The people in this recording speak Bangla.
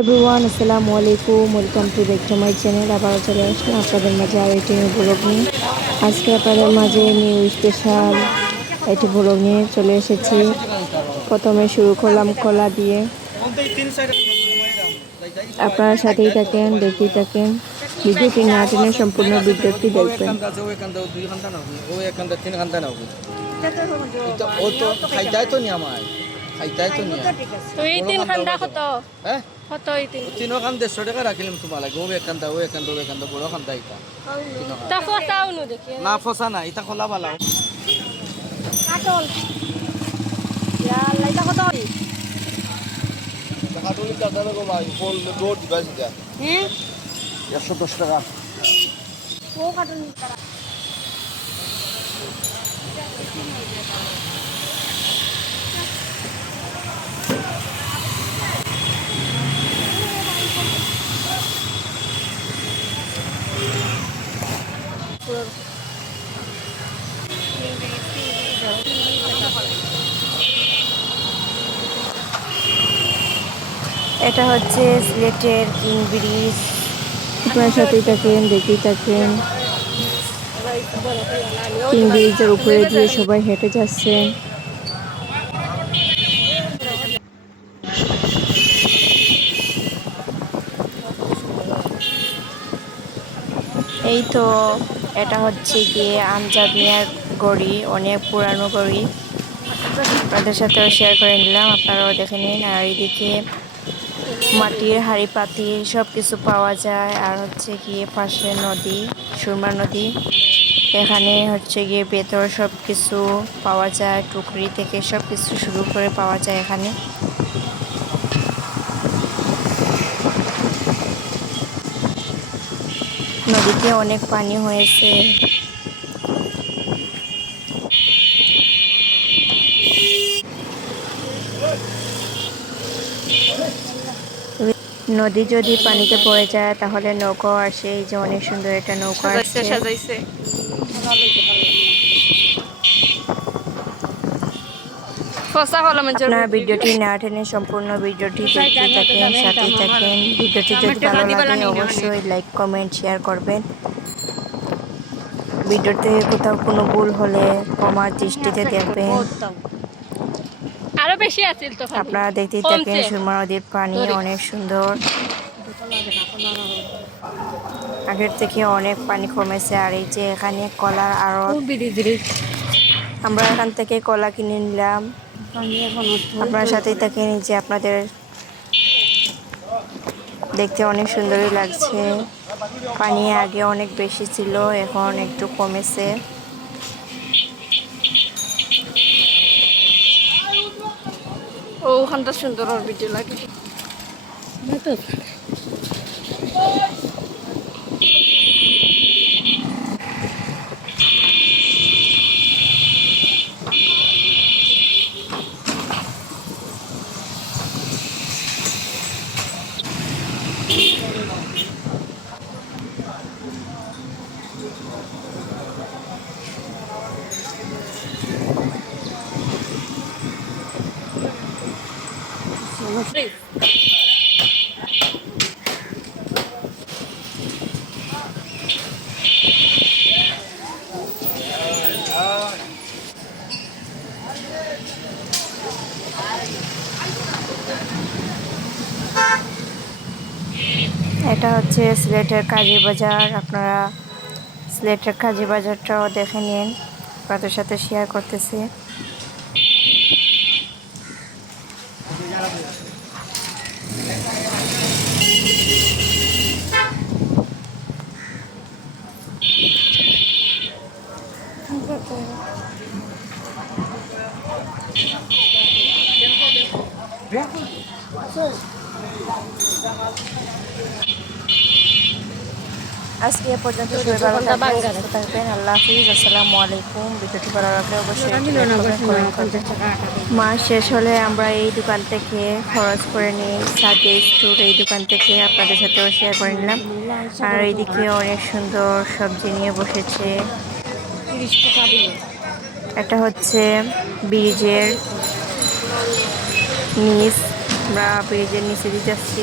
এভরিওয়ান, আসসালামু আলাইকুম। Welcome to back to my channel আবারও চলে আসলাম আপনাদের মাঝে আরও একটি নিউ ব্লগ নিয়ে। আজকে আপনাদের মাঝে নিউ স্পেশাল একটি ব্লগ নিয়ে চলে এসেছি। প্রথমে শুরু করলাম কলা দিয়ে। আপনারা সাথেই থাকেন, দেখতেই থাকেন। ভিডিওটি না টেনে সম্পূর্ণ ভিডিওটি দেখবেন। ও তো মাই খাইতাই তো নিয়া। তুই তিন খান্দা কত? হ্যাঁ কত এই তিন? তিনো খান দেড়শো টাকা রাখিলাম তোমার লাগে ও ও একান্ত ও বড় ইটা তিনো তা ফসাও নু দেখি। না ফসা না ইটা খোলা বালাও কাটল। ইয়াল্লা এটা কত? কাটুলি দাদা গো ভাই ফল দৌড় দিবা সিধা হুম একশো দশ টাকা। ও কাটল। এটা হচ্ছে সিলেটের কিং ব্রিজ। আপনার সাথেই থাকেন দেখতেই থাকেন। কিং ব্রিজের উপরে দিয়ে সবাই হেঁটে যাচ্ছে এই তো এটা হচ্ছে গিয়ে আমজাদ মিয়ার গড়ি অনেক পুরানো গড়ি। আপনাদের সাথেও শেয়ার করে নিলাম আপনারাও দেখে নিন। আর এইদিকে মাটির হাড়ি পাতি সব কিছু পাওয়া যায়। আর হচ্ছে গিয়ে পাশে নদী, সুরমা নদী। এখানে হচ্ছে গিয়ে বেতর সব কিছু পাওয়া যায়, টুকরি থেকে সব কিছু শুরু করে পাওয়া যায় এখানে। নদীতে অনেক পানি হয়েছে। নদী যদি পানিতে পড়ে যায় তাহলে নৌকাও আসে। এই যে অনেক সুন্দর একটা নৌকা সাজাইছে আসছে। সাজাইছে। মানে ভিডিওটি না টেনে সম্পূর্ণ ভিডিওটি দেখতে থাকেন সাথেই থাকেন। ভিডিওটি যদি ভালো লাগে অবশ্যই লাইক কমেন্ট শেয়ার করবেন। ভিডিওতে কোথাও কোনো ভুল হলে ক্ষমার দৃষ্টিতে দেখবেন। আরও বেশি আছিল তো আপনারা দেখতেই থাকেন সুরমা নদীর পানি অনেক সুন্দর। আগের থেকে অনেক পানি কমেছে আর এই যে এখানে কলার বিড়ি আমরা এখান থেকে কলা কিনে নিলাম। আপনার সাথেই থাকেন এই যে আপনাদের দেখতে অনেক সুন্দরই লাগছে। পানি আগে অনেক বেশি ছিল এখন একটু কমেছে। ওখানটা সুন্দর আর ভিডিও লাগে। এটা হচ্ছে সিলেটের কাজী বাজার। আপনারা সিলেটের কাজী বাজারটাও দেখে নিন। আপনাদের সাথে শেয়ার করতেছি। আজকে এ পর্যন্ত থাকবেন আল্লাহ হাফিজ। আসসালামু আলাইকুম। ভিডিওটি ভালো লাগলে অবশ্যই একটি। মাস শেষ হলে আমরা এই দোকান থেকে খরচ করে নিই। সাজে স্টোর এই দোকান থেকে আপনাদের সাথেও শেয়ার করে নিলাম। আর এইদিকে অনেক সুন্দর সবজি নিয়ে বসেছে। এটা হচ্ছে ব্রিজের নিচ আমরা ব্রিজের নিচে দিয়ে যাচ্ছি।